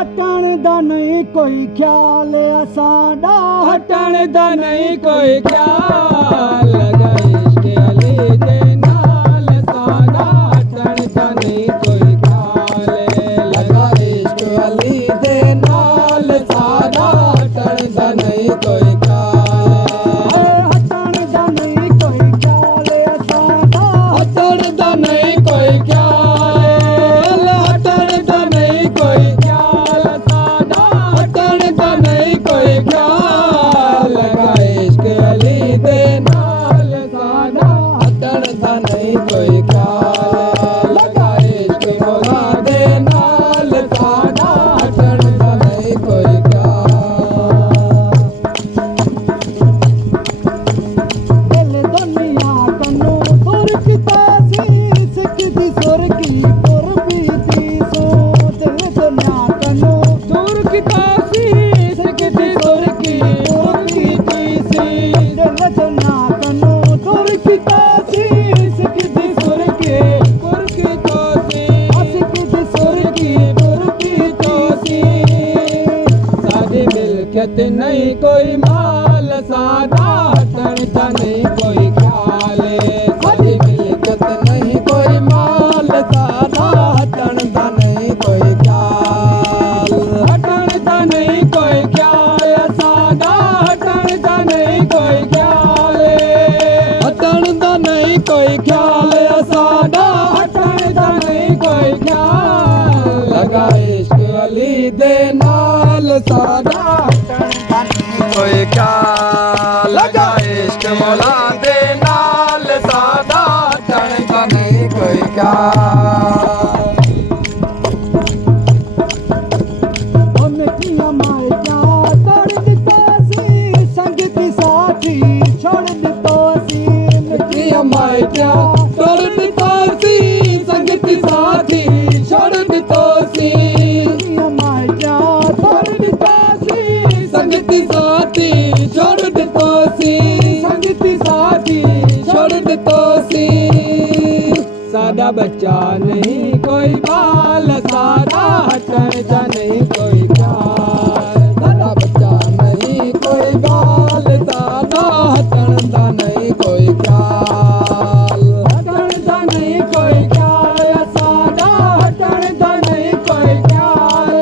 हटण दा नहीं कोई ख्याल साडा हटण दा नहीं कोई ख्याल लगा इश्क अली दे नाल साडा हटण दा नहीं कोई ख्याल लगा इश्क अली दे नाल साडा हटण दा नहीं कोई ख्याल हटण दा नहीं कोई ख्याल साडा हटण दा नहीं कोई ख्याल हटण दा नहीं कोई ख्याल साडा हटण दा नहीं कोई ख्याल लगा इश्क अली दे नाल साडा हटण दा नहीं कोई ख्याल लगा इश्क मौला दे नाल साडा हटण दा नहीं कोई ख्याल दिल दुनिया कन्नू सुर किता सी सिकदी सुर की पुरबी दी सो दिल दुनिया कन्नू दूर की तासीस किती सुर की पुरबी दी सी दिल दुनिया कन्नू सुर किता सी सिकदी सुर के पुर की तासी सिकदी सुर की पुरबी तासी सादी मिल्कियत नहीं कोई माल सादा हटण दा नहीं कोई ख्याल सादी मिल्कियत नहीं कोई माल सादा हटण दा नहीं कोई ख्याल हटण दा नहीं कोई ख्याल सादा हटण दा नहीं कोई ख्याल हटण दा नहीं कोई ख्याल सादा हटण दा नहीं कोई ख्याल लगा इश्क अली दे नाल सादा हटण दा नहीं कोई ख्याल लगा इश्क मौला दे नाल सादा हटण दा नहीं कोई ख्याल उनकियां माइया तोड़ दिता सी संगती साथी छोड़ दितो सी किया माइया तोड़ दिता सी संगति साथी छोड़ दितो सी उनकियां माइया तोड़ दिता सी संगति साथी छोड़ दितो सी संगति साथी छोड़ दितो सी सादा बच्चा नहीं कोई बाल सादा हटण दा नहीं कोई ख्याल सादा बच्चा नहीं कोई बाल सादा हटण दा नहीं कोई ख्याल हटण दा नहीं कोई ख्याल सादा हटण दा नहीं कोई ख्याल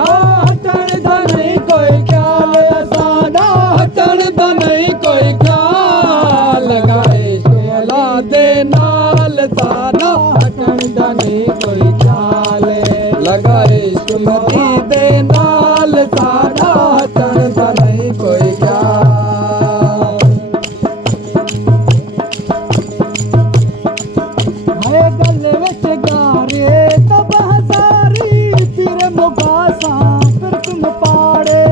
हटण दा नहीं कोई ख्याल साडा हटण दा नहीं कोई ख्याल लगा इश्क अला दे नाल साडा हटण दा नहीं कोई ख्याल लगा इश्क मदी दे नाल साडा हटण दा नहीं कोई ख्याल मैं गले विच गारे तब हजारी तेरे मुगासा फिर तुम पाड़े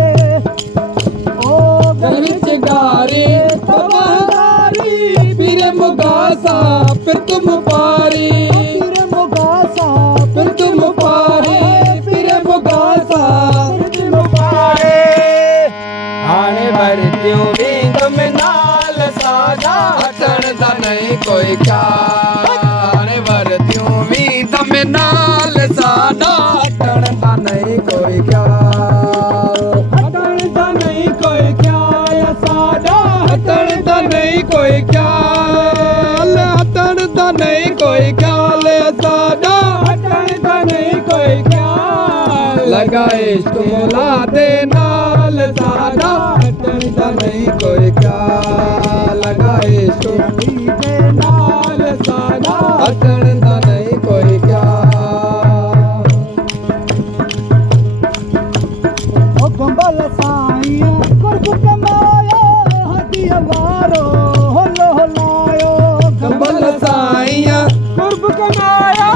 ओ गल विच गारे तबाहदारी पीरे मुगासा फिर तुम पारी तेरे मुगासा फिर तुम पारी पीरे मुगासा फिर तुम पारी आने भरत्यों भी तुम नाल सादा हटण दा नहीं कोई ख्याल आने भरत्यों भी तुम नाल सादा हटण दा नहीं कोई ख्याल हटण दा नहीं कोई ख्याल सादा हटण दा नहीं कोई ख्याल हटण दा नहीं कोई ख्याल सादा हटण दा नहीं कोई ख्याल लगा इश्क मौला दे नाल सादा हटण दा नहीं कोई ख्याल लगा इश्क अली दे नाल सादा हटण दा नहीं कोई ख्याल ओ गंबल साईं कुर्ब कमाया हदिया वारो होलो होलायो कंबल साईं कुर्ब कमाया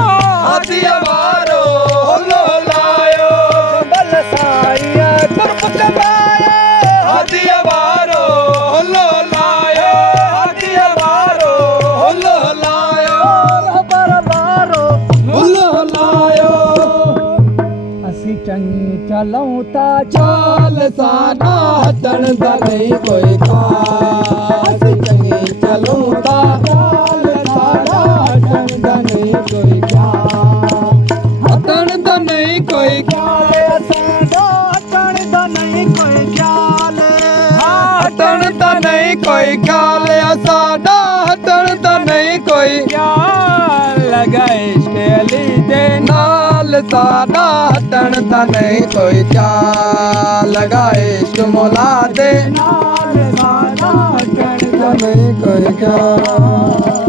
हदिया वारो होलो लायो गंबल साईं कुर्ब कमाया हदिया वारो होलो लायो हदिया वारो होलो लायो हबर वारो होलो लायो असी चंगी चलूं ता चाल सादा हटण दा नहीं कोई ख्याल असीं चंगी चलूं ता चाल सादा हटण दा नहीं कोई ख्याल हटण दा नहीं ਨਹੀਂ ਕੋਈ ਖਿਆਲ ਸਾਡਾ ਹਟਣ ਦਾ ਨਹੀਂ ਕੋਈ ਖਿਆਲ ਹਟਣ ਦਾ ਨਹੀਂ ਕੋਈ ਖਿਆਲ ਸਾਡਾ ਹਟਣ ਦਾ ਨਹੀਂ ਕੋਈ ਖਿਆਲ ਲਗਾ ਇਸ਼ਕ ਅਲੀ ਦੇ ਨਾਲ ਸਾਡਾ ਹਟਣ ਦਾ ਨਹੀਂ ਕੋਈ ਚਾਲ ਲਗਾਏ ਇਸ਼ਕ ਮੌਲਾ ਦੇ ਨਾਲ ਸਾਡਾ ਹਟਣ ਦਾ ਨਹੀਂ ਕੋਈ ਚਾਲ